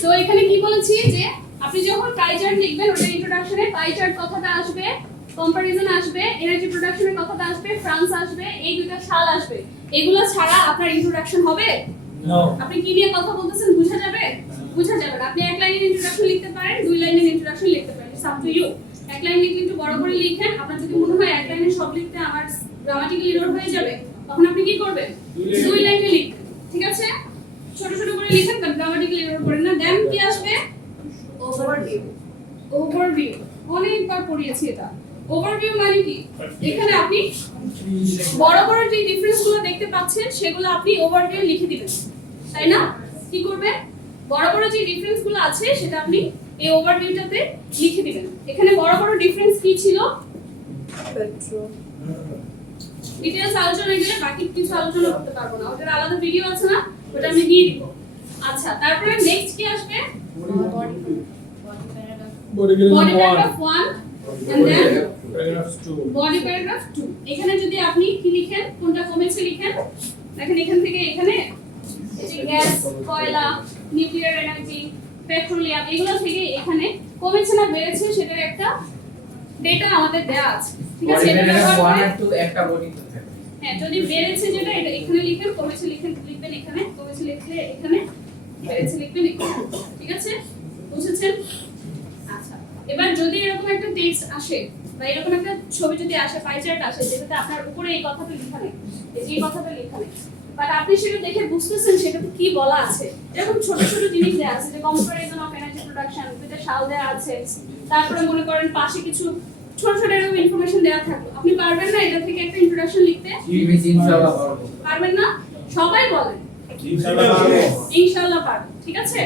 So এখানে কি বলেছি যে আপনি যখন পাই চার্ট লিখবেন ওটা ইন্ট্রোডাকশনে পাই চার্ট কথাটা আসবে, কম্পারিজন আসবে, এনার্জি প্রোডাকশনের কথাটা আসবে, ফ্রান্স আসবে, এই দুটো সাল আসবে। এগুলো ছাড়া আপনার ইন্ট্রোডাকশন হবে? নো। আপনি কি নিয়ে কথা বলতেছেন বোঝা যাবে? বোঝা যাবে না। আপনি এক লাইনের ইন্ট্রোডাকশন লিখতে পারেন, দুই লাইনের ইন্ট্রোডাকশন লিখতে পারেন, ইটস আপ টু ইউ। এক লাইন লিখলে একটু বড় করে লিখেন। আপনার যদি মনে হয় এক লাইনে সব লিখতে আমার গ্রামাটিক্যাল এরর হয়ে যাবে, তখন আপনি কি করবেন? দুই লাইনে লিখবেন, ঠিক আছে? ছোট ছোট করে লিখেন, কারণ গ্রামাটিক্যাল এরর করেন না। দেন কি আসবে? ওভারভিউ। ওভারভিউ অনেকবার পড়িয়েছি এটা। ওভারভিউ মানে কি? এখানে আপনি বড় বড় যে ডিফারেন্সগুলো দেখতে পাচ্ছেন সেগুলো আপনি ওভারভিউ লিখে দিবেন, তাই না? কি করবেন? বড় বড় যে ডিফারেন্সগুলো আছে সেটা আপনি এই ওভারভিউটাতে লিখে দিবেন। এখানে বড় বড় ডিফারেন্স কি ছিল? ডিটেইলস আলোচনা গেলে বাকি কিছু আলোচনা করতে পারবো না, ওটার আলাদা ভিডিও আছে না, ওটা আমি দিয়ে দিব। আচ্ছা, তারপরে নেক্সট কি আসবে? Body paragraph 1 and then paragraph 2। Body paragraph 2। এখানে যদি আপনি কি লিখেন, কোনটা কমেছে লিখেন, দেখেন এখান থেকে এখানে এই যে গ্যাস, কয়লা, নিউক্লিয়ার এনার্জি, পেট্রোলিয়াম, এগুলো থেকে এখানে কমেছে না বেড়েছে সেটার একটা ডেটা আমাদের দেয়া আছে, ঠিক আছে? এটা ব্যবহার করে 1 আর 2 একটা বডি থাকে। হ্যাঁ, যদি বেড়েছে যেটা এটা এখানে লিখেন, কমেছে লিখবেন এখানে, কমেছে লিখলে এখানে, বেড়েছে লিখবেন এখানে, ঠিক আছে? বুঝেছেন? আচ্ছা, এবার যদি এরকম একটা টেক্সট আসে বা এরকম একটা ছবি যদি আসে, পাই চার্ট আসে, যেটাতে আপনার উপরে এই কথাটা লেখা নেই, এই যে এই কথাটা লেখা নেই, বাট আপনি সেটা দেখে বুঝতেছেন সেটাতে কি বলা আছে, এরকম ছোট ছোট জিনিস দেয়া আছে, যে কম্পারিজন অফ এনার্জি প্রোডাকশন, দুটো সাল দেয়া আছে, তারপরে মনে করেন পাশে কিছু ছোট ছোট এরকম ইনফরমেশন দেয়া থাকলো, আপনি পারবেন না এটা থেকে একটা ইন্ট্রোডাকশন লিখতে? ইনশাআল্লাহ পারবো। পারবেন না? সবাই বলেন ইনশাআল্লাহ পারবো। ইনশাআল্লাহ পারবেন, ঠিক আছে?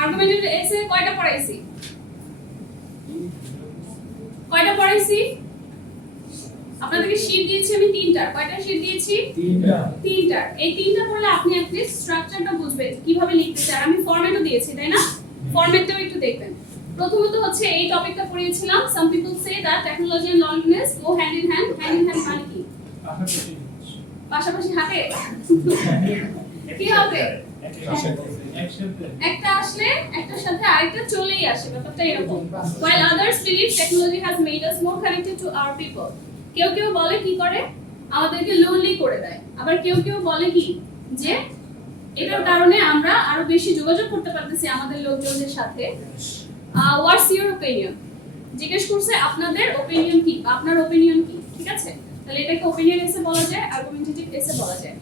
আর্গুমেন্টের এসে কয়টা পড়াইছি? কয়টা পড়াইছি? আপনাদেরকে শীট দিয়েছি আমি 3টা। কয়টা শীট দিয়েছি? 3টা। এই 3টা পড়লে আপনি অ্যাটলিস্ট স্ট্রাকচারটা বুঝবেন কিভাবে লিখতে চাই। আমি ফরম্যাটও দিয়েছি, তাই না? ফরম্যাটটাও একটু দেখবেন। প্রথমত হচ্ছে এই টপিকটা পড়িয়েছিলাম, some people say that technology and loneliness go hand in hand. Hand in hand মানে কি? পাশাপাশি হাঁটে? কি হবে? একটা আসলে একটার সাথে আরেকটা চলেই আসে, ব্যাপারটা এরকম। While others believe technology has made us more connected to our people, কেউ কেউ বলে কি করে, আমাদেরকে লোনলি করে দেয়। আবার কেউ কেউ বলে কি যে এটার কারণে আমরা আরো বেশি যোগাযোগ করতে পারতেছি আমাদের লোকজনের সাথে। What's your opinion? জিজ্ঞেস করছে আপনাদের ওপিনিয়ন কি, বা আপনার ওপিনিয়ন কি, ঠিক আছে? তাহলে এটাকে ওপিনিয়ন এসে বলা যায়, আর্গুমেন্টেটিভ এসে বলা যায়।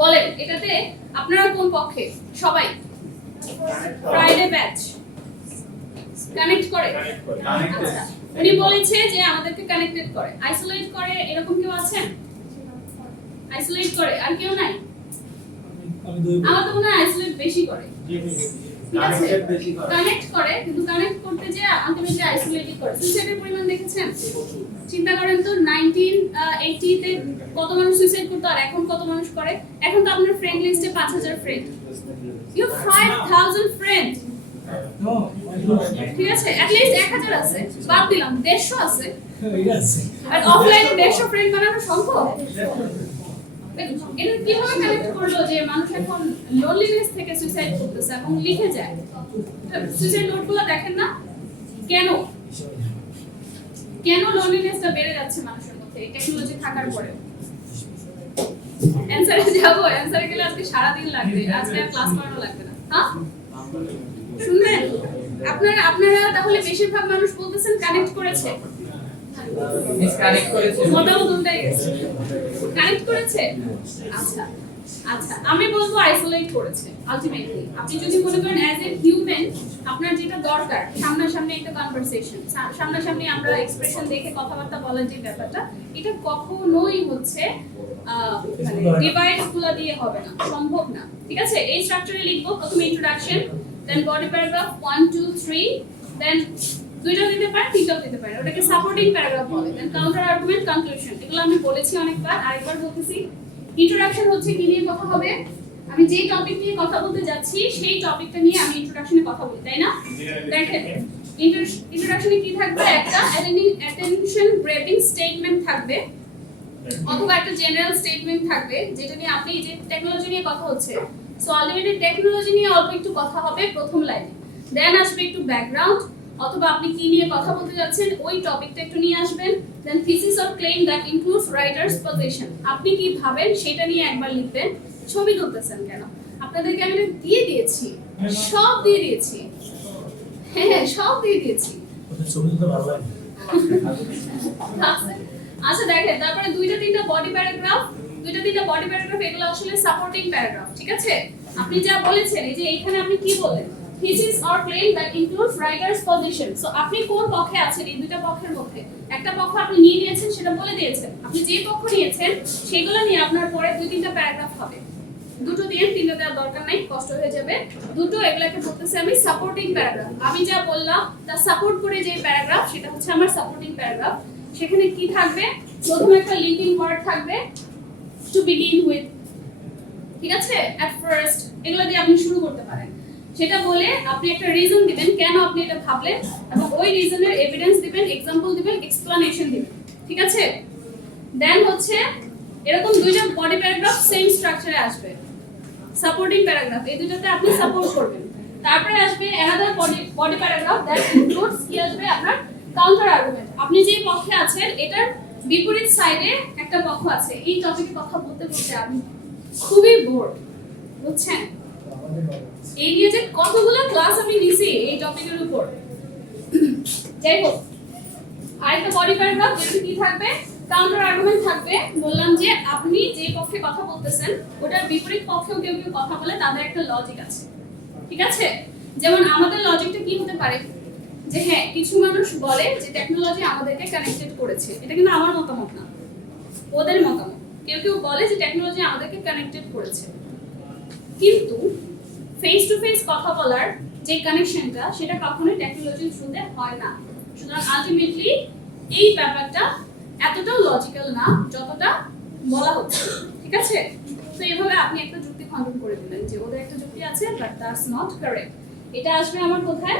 বলেন এটাতে আপনারা কোন পক্ষে? সবাই ফ্রাইডে ব্যাচ কানেক্ট করে? আচ্ছা, উনি বলেছে যে আমাদেরকে কানেক্টেড করে, আইসোলেট করে, এরকম কেউ আছেন? আইসোলেট করে আর কেউ নাই? আমার তো মনে হয় আইসোলেট বেশি করে, ঠিক আছে? কানেক্ট করে, কিন্তু কানেক্ট করতে যে আলটিমেটলি আইসোলেটই করে। সুইসাইডের পরিমাণ দেখেছেন? চিন্তা করেন তো 1980 তে কত মানুষ সুইসাইড করতো আর এখন কত মানুষ করে? এখন তো আপনার ফ্রেন্ড লিস্টে 5000 ফ্রেন্ড, ইউ 5000 ফ্রেন্ড, ঠিক আছে? অ্যাট লিস্ট 1000 আছে, বাদ দিলাম 150 আছে, আর অফলাইনে 150 ফ্রেন্ড বানানো সম্ভব? এটা কিভাবে কানেক্ট করলো যে মানুষ এখন লোনলিনেস থেকে সুইসাইড করতেছে এবং লিখে যায়? সুইসাইড নোটগুলো দেখেন না? কেন কেন লোনলিনেসটা বেড়ে যাচ্ছে মানুষের মধ্যে এই টেকনোলজি থাকার পরে? অ্যানসারে যাব, অ্যানসারে গেলে আজকে সারা দিন লাগবে, আজকে আর ক্লাস করানো লাগবে না। হ্যাঁ, শুনবেন? আপনারা তাহলে বেশিরভাগ মানুষ বলতেছেন কানেক্ট করেছে, ডিসকানেক্ট করেছে, মতামত উল্টাই গেছে। কানেক্ট করেছে? আচ্ছা আচ্ছা, আমি বলবো আইসোলেট করেছে। আলটিমেটলি আপনি যদি মনে করেন অ্যাজ এ হিউম্যান আপনার যেটা দরকার, সামনাসামনি একটা কনভারসেশন, সামনাসামনি আমরা এক্সপ্রেশন দেখে কথাবার্তা বলার যে ব্যাপারটা, এটা কখনোই হচ্ছে মানে ডিভাইসগুলো দিয়ে হবে না, সম্ভব না, ঠিক আছে? এই স্ট্রাকচারে লিখবো, প্রথমে ইন্ট্রোডাকশন, দেন বডি প্যারাগ্রাফ 1 2 3, দেন দুইটাও দিতে পারেন, তিনটাও দিতে পারেন, ওটাকে সাপোর্টিং প্যারাগ্রাফ বলে, দেন কাউন্টার আর্গুমেন্ট, কনক্লুশন। এগুলো আমি বলেছি অনেকবার, আরেকবার বলতেছি। ইন্ট্রোডাকশন হচ্ছে কি নিয়ে কথা হবে? আমি যেই টপিক নিয়ে কথা বলতে যাচ্ছি সেই টপিকটা নিয়ে আমি ইন্ট্রোডাকশনে কথা বলি, তাই না? দেখেন ইন্ট্রোডাকশনে কি থাকবে, একটা অ্যাটেনশন গ্র্যাবিং স্টেটমেন্ট থাকবে অথবা একটা জেনারেল স্টেটমেন্ট থাকবে যেটা নিয়ে আপনি যে টেকনোলজি নিয়ে কথা হচ্ছে, সো আলটিমেটলি টেকনোলজি নিয়ে অল্প একটু কথা হবে প্রথম লাইনে, দেন আসবে একটু ব্যাকগ্রাউন্ড অথবা আপনি কি নিয়ে কথা বলতে যাচ্ছেন ওই টপিকটা একটু নিয়ে আসবেন, then thesis or claim that includes writer's position, আপনি কি ভাবেন সেটা নিয়ে একবার লিখবেন। ছবি তুলতেছেন কেন? আপনাদেরকে আমি এটা দিয়ে দিয়েছি, সব দিয়ে দিয়েছি, হ্যাঁ সব দিয়ে দিয়েছি। ছবি তো ভালো লাগে। আচ্ছা দেখেন, তারপরে দুইটা তিনটা বডি প্যারাগ্রাফ এগুলো আসলে সাপোর্টিং প্যারাগ্রাফ, ঠিক আছে? আপনি যা বলেছেন এই যে এইখানে আপনি কি বলেন, thesis or claim that includes writer's position, so আপনি কোন পক্ষে আছেন এই দুইটা পক্ষের মধ্যে, একটা পক্ষ আপনি নিয়ে নিয়েছেন সেটা বলে দিয়েছেন, আপনি যে পক্ষ নিয়েছেন সেগুলো নিয়ে আপনার পরে দুই তিনটা প্যারাগ্রাফ হবে, দুটো দিয়ে তিনটা দেওয়ার দরকার নাই, কষ্ট হয়ে যাবে, দুটো এগুলাকে বলতেছি আমি সাপোর্টিং প্যারাগ্রাফ, আমি যা বললাম তা সাপোর্ট করে যে প্যারাগ্রাফ সেটা হচ্ছে আমার সাপোর্টিং প্যারাগ্রাফ। সেখানে কি থাকবে, প্রথমে একটা লিঙ্কিং ওয়ার্ড থাকবে টু বিগিন উইথ, ঠিক আছে, এট ফার্স্ট, এগুলো দিয়ে আপনি শুরু করতে পারেন, সেটা বলে আপনি একটা রিজন দিবেন কেন আপনি এটা ভাবলেন এবং ওই রিজনের এভিডেন্স দিবেন, এক্সাম্পল দিবেন, এক্সপ্লানেশন দিবেন, ঠিক আছে? দেন হচ্ছে এরকম দুইটা বডি প্যারাগ্রাফ সেম স্ট্রাকচারে আসবে, সাপোর্টিং প্যারাগ্রাফ, এই দুটোতে আপনি সাপোর্ট করবেন। তারপরে আসবে another body paragraph that includes, কি আসবে আপনার কাউন্টার আর্গুমেন্ট, আপনি যে পক্ষে আছেন এটার বিপরীত সাইডে একটা পক্ষ আছে, এই টপিকে কথা বলতে বলতে আমি খুবই বোর, বুঝছেন? এই নিয়ে যে কতগুলো ক্লাস আমি নিছি এই টপিকের উপর, যাই হোক আরেকটা বডি প্যারাগ্রাফ যেটা কি থাকবে, কাউন্টার আর্গুমেন্ট থাকবে, বললাম যে আপনি যে পক্ষে কথা বলতেছেন ওটার বিপরীত পক্ষেও কেউ কেউ কথা বলে, তাদের একটা লজিক আছে, ঠিক আছে? যেমন আমাদের লজিকটা কি হতে পারে, যে হ্যাঁ কিছু মানুষ বলে যে টেকনোলজি আমাদেরকে কানেক্টেড করেছে, এটা কিন্তু আমার মতামত না, ওদের মতামত, কেউ কেউ বলে যে টেকনোলজি আমাদেরকে কানেক্টেড করেছে, কিন্তু ফেস টু ফেস কথা বলার যে কানেকশনটা সেটা কখনোই টেকনোলজির থ্রুতে হয় না, সুতরাং আলটিমেটলি এই ব্যাপারটা এতটাও লজিক্যাল না যতটা বলা হচ্ছে, ঠিক আছে? তো এইভাবে আপনি একটা যুক্তি খণ্ডন করে দিলেন যে ওদের একটা যুক্তি আছে বাট দ্যাটস নট কারেক্ট, এটা আসবে আমার কোথায়,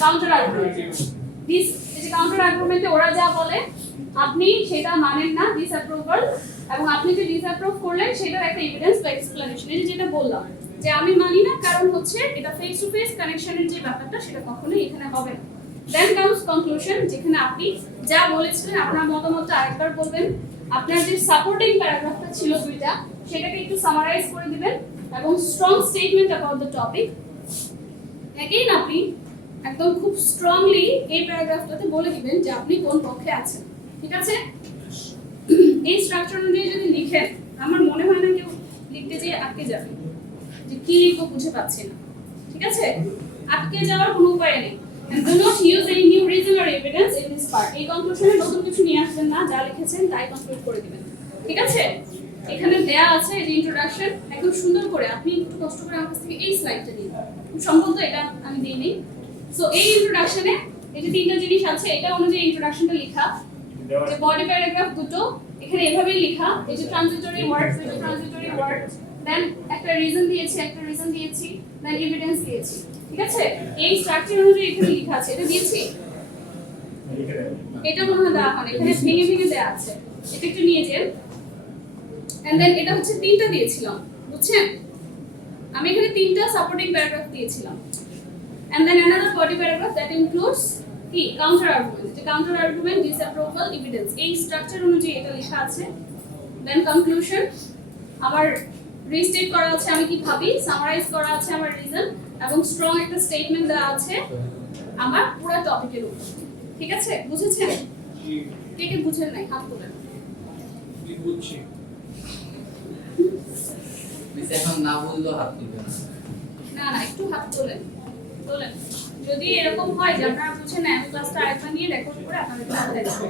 কাউন্টার আর্গুমেন্ট, দিস এই যে কাউন্টার আর্গুমেন্টে ওরা যা বলে আপনি সেটা মানেন না, ডিসঅ্যাপ্রুভাল, এবং আপনি যে ডিসঅ্যাপ্রুভ করলেন সেটার একটা এভিডেন্স বা এক্সপ্লেনেশন, এই যেটা বললাম যে আমি মানি না কারণ হচ্ছে এটা ফেস টু ফেস কানেকশনের যে ব্যাপারটা সেটা কখনোই এখানে হবে না। দেন কামস কনক্লুশন, যেখানে আপনি যা বলেছিলেন আপনার মতামতটা আরেকবার বলবেন, আপনার যে সাপোর্টিং প্যারাগ্রাফটা ছিল দুইটা সেটাকে একটু সামারাইজ করে দিবেন এবং strong statement about the topic, again আপনি একদম খুব স্ট্রংলি এই প্যারাগ্রাফটাতে বলে দিবেন যে আপনি কোন পক্ষে আছেন, ঠিক আছে? এই স্ট্রাকচার অনুযায়ী যদি লিখেন আমার মনে হয় না কেউ লিখতে যেয়ে আটকে যাবে, যে কি লিখবো বুঝে পাচ্ছি না, ঠিক আছে? আটকে যাওয়ার কোনো উপায় নেই। And do not use any new reason or evidence in this part. এই কনক্লুশনে নতুন কিছু নিয়ে আসবেন না, যা লিখেছেন তাই কনক্লুড করে দিবেন, ঠিক আছে? এখানে দেয়া আছে এই যে ইন্ট্রোডাকশন, একদম সুন্দর করে আপনি একটু কষ্ট করে আমার কাছ থেকে এই স্লাইডটা নিন, খুব সম্ভবত এটা আমি দিইনি। সো এই ইন্ট্রোডাকশনে এই যে তিনটা জিনিস আছে এটা অনুযায়ী ইন্ট্রোডাকশনটা লেখা, যে বডি প্যারাগ্রাফ দুটো এখানে এভাবেই লেখা, এই যে ট্রানজিটরি ওয়ার্ড, দুটো ট্রানজিটরি ওয়ার্ড, দেন একটা রিজন দিয়েছি, দেন এভিডেন্স দিয়েছি, ঠিক আছে? এই স্ট্রাকচার অনুযায়ী এখানে লেখা আছে, এটা দিয়েছি, এটা মনে হয় দেওয়া হয়নি, এখানে ভেঙে ভেঙে দেওয়া আছে, এটা একটু নিয়ে যান। এন্ড দেন এটা হচ্ছে তিনটা দিয়েছিলাম, বুঝছেন? আমি এখানে তিনটা সাপোর্টিং প্যারাগ্রাফ দিয়েছিলাম। And then another body paragraph that includes কি কাউন্টার আর্গুমেন্ট, যে কাউন্টার আর্গুমেন্ট, ডিসঅ্যাপ্রুভাল, এভিডেন্স, এই স্ট্রাকচার অনুযায়ী এটা লেখা আছে। দেন কনক্লুশন, আমার রিস্টেট করা আছে আমি কি ভাবি, সামারাইজ করা আছে আমার রিজন, এবং স্ট্রং একটা স্টেটমেন্ট দেওয়া আছে আমার পুরো টপিকের উপর, ঠিক আছে? বুঝেছেন? কে কে বুঝেন নাই হাত তোলেন। কি বুঝছি? এখন না বললেও হাত তুলবেন না না, একটু হাত তোলেন, তোলেন। যদি এরকম হয় যে আপনারা বুঝেন না, আমি ক্লাসটা আরেকবার নিয়ে রেকর্ড করে আপনাদের কাছে দেখাবো।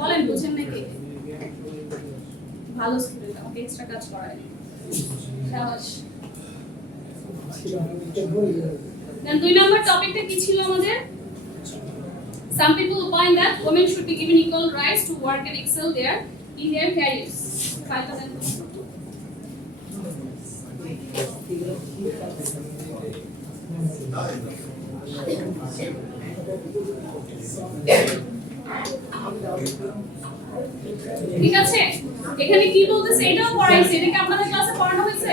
বলেন বুঝেন নাকি? ভালো স্টুডেন্ট, আমাকে এক্সট্রা কাজ করায়। সাবাস। দেন 2 নম্বর টপিকটা কি ছিল আমাদের? Some people opine that women should be given equal rights to work and excel in their careers. ঠিক আছে, এখানে কি বলতেছে এটাও পড়াইছে, এটা কি আপনাদের ক্লাসে পড়ানো হয়েছে?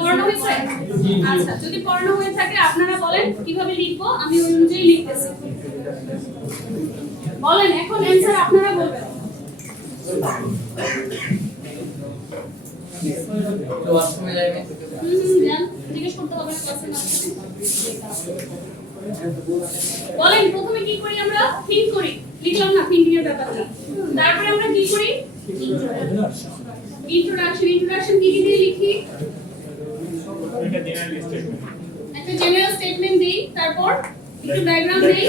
পড়ানো হয়েছে? আচ্ছা, যদি পড়ানো হয়ে থাকে আপনারা বলেন কিভাবে লিখবো, আমি ওই অনুযায়ী লিখতেছি। বলেন এখন অ্যানসার আপনারা বলবেন। তো ওয়াশরুমে যাবে জান জিজ্ঞেস করতে হবে ক্লাসে মাঝখানে। বলেন প্রথমে কি করি আমরা? থিংক করি, লিখলাম না থিংকিং এর ব্যাপারটা। তারপরে আমরা কি করি? ইন্ট্রোডাকশন কি দিয়ে লিখি? একটা জেনারেল স্টেটমেন্ট দেই, তারপর একটু ডায়াগ্রাম দেই,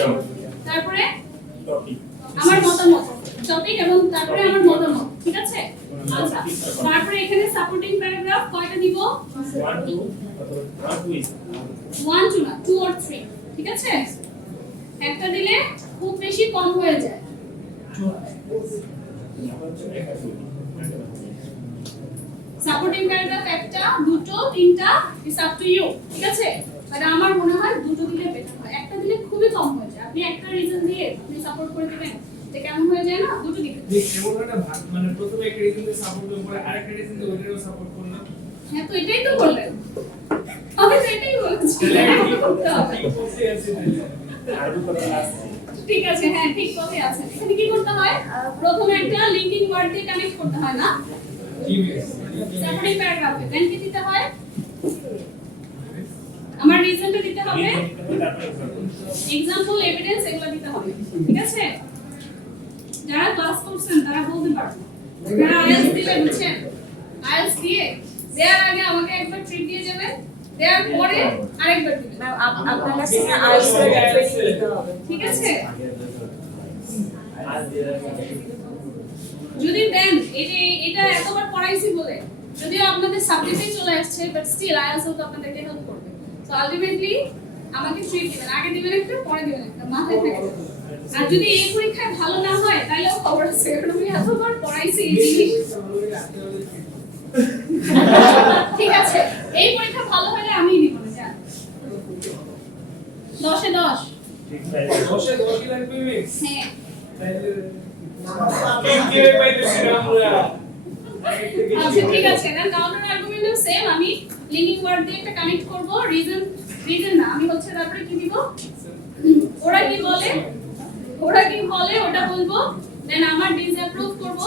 তারপরে আমার মতামত টপিক এবং তারপরে আমার মতামত। ঠিক আছে, আচ্ছা তারপরে এখানে সাপোর্টিং প্যারাগ্রাফ কয়টা দিব? 1 2 না 2 or 3। ঠিক আছে, একটা দিলে খুব বেশি কম হয়ে যায়। সাপোর্টিং প্যারাগ্রাফ একটা, দুটো, তিনটা, ইটস আপ টু ইউ। ঠিক আছে, মানে আমার মনে হয় দুটো দিলে বেটার হয়, একটা দিলে খুবই কম হয়ে যায়। আপনি একটা রিজন দিয়ে আপনি সাপোর্ট করে দিবেন, এটা কেমন হয়ে যায় না? দুটো দিবেন। এমন একটা ভাগ, মানে প্রথমে একটা রিজন দিয়ে সাপোর্ট করব, পরে আরেকটা রিজন দিয়ে ওইটাও সাপোর্ট করলাম। হ্যাঁ, তো এটাই তো বললেন, আমি তো এটাই বলছি। ঠিক আছে, হ্যাঁ ঠিক কথা আছে। এখানে কি করতে হয়? প্রথমে একটা লিংকিং ওয়ার্ড দিয়ে কানেক্ট করতে হয় না? সাপোর্টিং প্যারাগ্রাফে দেন কি দিতে হয়? আমার রিজনটা দিতে হবে, এক্সাম্পল, এভিডেন্স এগুলো দিতে হবে। ঠিক আছে, যারা ক্লাস করছেন তারা বলতে পারবে। যারা আইএলটিএস দিলে বুঝছেন, আইএলটিএস দিয়ে দেয়ার আগে আমাকে একবার ট্রিট দিয়ে যাবেন, দেয়ার পরে আরেকবার দিবেন। আপনার কাছে আইএলটিএস ট্রেনিং দিতে হবে। ঠিক আছে, যদি দেন এটা এতবার পড়াইছি বলে যদিও আপনাদের সাবজেক্টেই চলে আসছে, বাট স্টিল আইএলটিএস তো আপনাদেরকে হেল্প করবে। সো আলটিমেটলি আমাকে ট্রিট দিবেন, আগে দিবেন একটা, পরে দিবেন একটা, মাথায় থাকে। আর যদি এই পরীক্ষায় ভালো না হয় তাহলেও খবর আছে, কারণ আমি এতবার পড়াইছি এই জিনিস। ঠিক আছে, এই পরীক্ষা ভালো হলে আমিই দিব না, জান 10 এ 10। 10 এ 10 লাগবে মিক্স। হ্যাঁ, কি পাইতেছি আমরা। আচ্ছা ঠিক আছে, দেন কাউন্টার আর্গুমেন্টও সেম, আমি লিংকিং ওয়ার্ড দিয়ে একটা কানেক্ট করব, রিজন না, আমি হচ্ছে তারপরে কি দিব? ওরা কি বলে ওটা বলবো, দেন আমার ডিসঅ্যাপ্রুভ করব,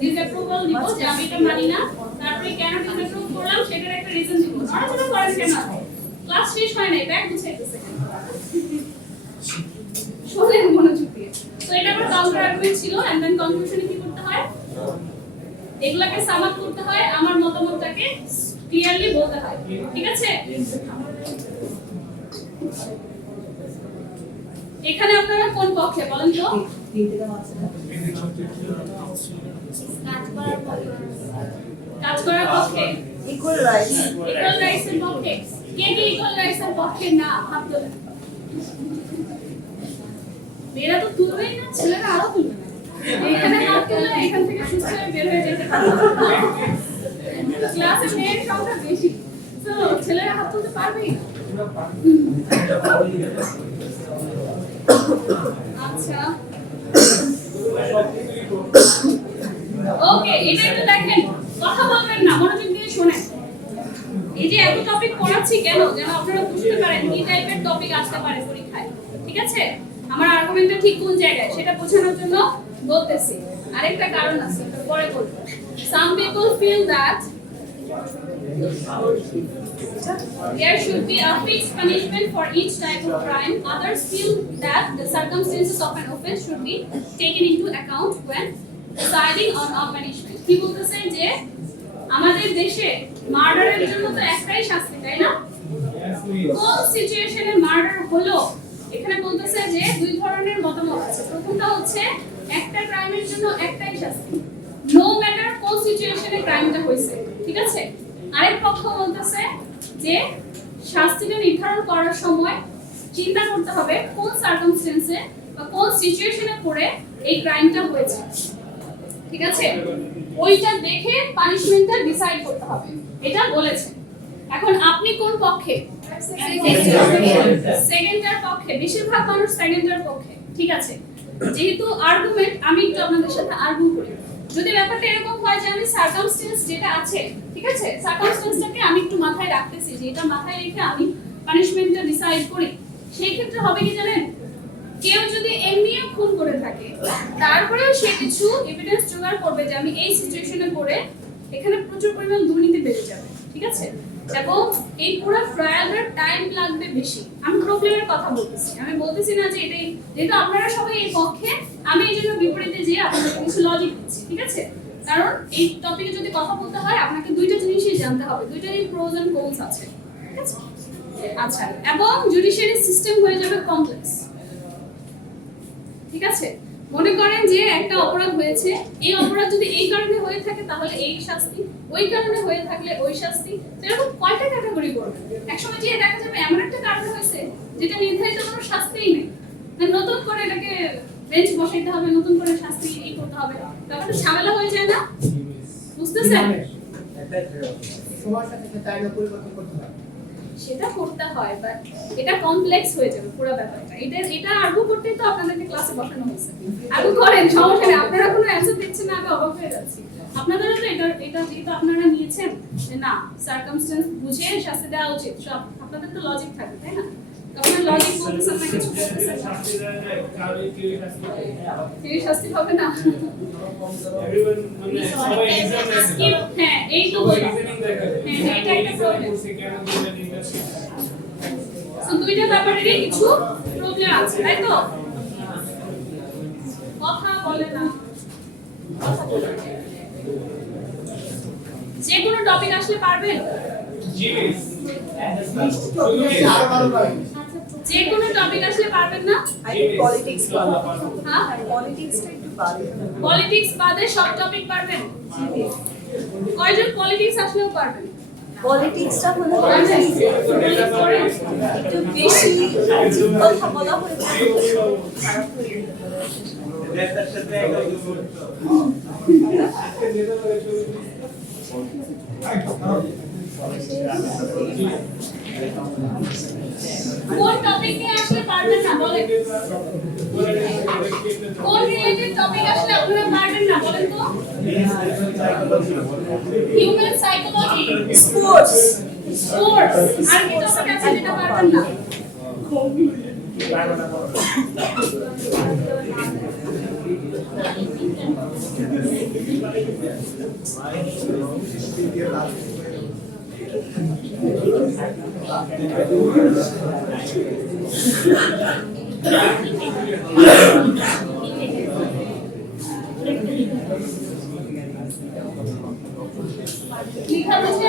ডিসঅ্যাপ্রুভাল দিব যে আমি এটা মানি না, তারপরে কেন ডিসঅ্যাপ্রুভ করলাম সেটার একটা রিজন দিব। আর কোনো করেন কেন? ক্লাস শেষ হয় নাই, ব্যাগ গুছাইতেছে। শোনেন মনোযোগ দিয়ে। তো এটা আমার কাউন্টার আর্গুমেন্ট ছিল, এন্ড দেন কনক্লুশনে কি করতে হয়? এগুলাকে সাম আপ করতে হয়, আমার মতামতটাকে ক্লিয়ারলি বলতে হয়। ঠিক আছে, এখানে আপনারা কোন পক্ষে বলেন তো? কাজ করার পক্ষে, ইকুয়াল রাইটস। ইকুয়াল রাইটস এর পক্ষে। কে কে ইকুয়াল রাইটস এর পক্ষে না? হাত তোলেন। মেয়েরা তো তুলবেই না, ছেলেরা আরো তুলবে না। এখানে হাত তুললে এখান থেকে সুস্থ হয়ে বের হয়ে যেতে পারবে। ক্লাসে মেয়ের সংখ্যা বেশি, তো ছেলেরা হাত তুলতে পারবেই না। আচ্ছা, ওকে, এটা একটু দেখেন, কথা বলবেন না, মনোযোগ দিয়ে শুনেন। এই যে এত টপিক পড়াচ্ছি কেন, যেন আপনারা বুঝতে পারেন কি টাইপের টপিক আসতে পারে পরীক্ষায়। ঠিক আছে, আমার আর্গুমেন্টটা ঠিক কোন জায়গায় সেটা বোঝানোর জন্য বলতেছি। আরেকটা কারণ আছে, পরে বলবো। Some people feel that there should be a fixed punishment for each type of crime. Others feel that the circumstances of an offense should be taken into account when deciding on a punishment. কি বলতেছে যে আমাদের দেশে মার্ডারের জন্য তো একটাই শাস্তি, তাই না? কোন সিচুয়েশনে মার্ডার হলো, এখানে বলতেছে যে দুই ধরনের মতামত আছে। প্রথমটা হচ্ছে একটা ক্রাইমের জন্য একটাই শাস্তি, নো ম্যাটার কোন সিচুয়েশনে ক্রাইমটা হয়েছে। ঠিক আছে, আরেক পক্ষ বলতেছে যে শাস্তিটা নির্ধারণ করার সময় চিন্তা করতে হবে কোন সার্কামস্টেন্সে বা কোন সিচুয়েশনে পড়ে এই ক্রাইমটা হয়েছে। ঠিক আছে, ওইটা দেখে পানিশমেন্টটা ডিসাইড করতে হবে, এটা বলেছে। এখন আপনি কোন পক্ষে? সেকেন্ডটার পক্ষে, বেশিরভাগ মানুষ সেকেন্ডটার পক্ষে, ঠিক আছে। যেহেতু আর্গুমেন্ট, আমি একটু আপনাদের সাথে আর্গু করি। যদি ব্যাপারটা এরকম হয় যে আমি সার্কামস্টেন্স যেটা আছে, ঠিক আছে, সার্কামস্টেন্সটাকে আমি একটু মাথায় রাখতেছি, যে এটা মাথায় রেখে আমি পানিশমেন্টটা ডিসাইড করি, সেই ক্ষেত্রে হবে কি জানেন, কেউ যদি এমনিও খুন করে থাকে, তারপরেও সে কিছু এভিডেন্স জোগাড় করবে যে আমি এই সিচুয়েশনে পড়ে এখানে প্রচুর পরিমাণ দুর্নীতি বেড়ে যাবে, ঠিক আছে, এবং এই পুরো ট্রায়ালের টাইম লাগবে বেশি। আমি প্রবলেমের কথা বলতেছি, আমি বলতেছি না যে এটাই, যেহেতু আপনারা সবাই এই পক্ষে, আমি এই জন্য বিপরীতে যে আপনাদের কিছু লজিক দিচ্ছি, ঠিক আছে। কারণ এই টপিকে যদি কথা বলতে হয় আপনাকে দুইটা জিনিসই জানতে হবে, দুইটারই প্রোজ এন্ড কনস আছে, ঠিক আছে। আচ্ছা, এবং জুডিশিয়ারি সিস্টেম হয়ে যাবে কমপ্লেক্স, ঠিক আছে। মনে করেন যে একটা অপরাধ হয়েছে, এই অপরাধ যদি এই কারণে হয়ে থাকে তাহলে এই শাস্তি, ওই কারণে হয়ে থাকলে ওই শাস্তি, এরকম কয়টা ক্যাটাগরি করবে। একসময় যে দেখা যাবে এমন একটা কারণ হয়েছে যেটা নির্ধারিত কোনো শাস্তিই নেই, নতুন করে এটাকে বেঞ্চ বসাইতে হবে, নতুন করে শাস্তি এই করতে হবে, ব্যাপারটা ঝামেলা হয়ে যায় না, বুঝতেছেন? সময়ের সাথে সাথে আইন পরিবর্তন করতে হবে। সেটা করতে হয়, বাট এটা কমপ্লেক্স হয়ে যাবে পুরো ব্যাপারটা। এটা আর্গু করতেই তো আপনাদেরকে ক্লাসে বসানো হয়েছে। আর্গু করেন, সমস্যা নেই, আপনারা কোনো অ্যানসার দিচ্ছেন না, আমি অবাক হয়ে যাচ্ছি। আপনাদেরও তো এটা যেহেতু আপনারা নিয়েছেন যে না সার্কামস্টেন্স বুঝে শাস্তি দেওয়া উচিত, সব আপনাদের তো লজিক থাকে, তাই না? আপনার লজিক বলতেছেন না, কিছু বলতেছেন না, শাস্তি দেয় না, কারো কেউ শাস্তি পায় না। এই শাস্তি হবে না। Everyone মানে সবাই এক্সাম কি, হ্যাঁ এই তো সবাই বলি। রিজনিং দেখাবে। হ্যাঁ, এটা একটা প্রবলেম। সেকেন্ড দিলে ইন্ডাস্ট্রি সো দুইটা ব্যাপারেরই কিছু প্রবলেম আছে, তাই তো? কথা বলে না, যে কোনো টপিক আসলে পারবেন, জি যে কোনো টপিক আসলে পারবেন না? I think politics পাবো। হ্যাঁ, পলিটিক্সটা একটু বাদে। পলিটিক্স বাদে সব টপিক পারবেন? কয়জন পলিটিক্স আসলেও পারবেন? পলিটিক্সটা হলো পারবেন? একটু বেশি অজীব কথা বলা হয়েছে, খারাপ হয়ে যেতে কোন টপিক নিয়ে আসলে পারবেন না বলেন? কোন রিলেটেড টপিক আসলে আপনারা পারবেন না বলেন তো? হিউম্যান সাইকোলজি, স্পোর্টস, আর কি টপিক আছে যেটা পারবেন না? লিখা আছে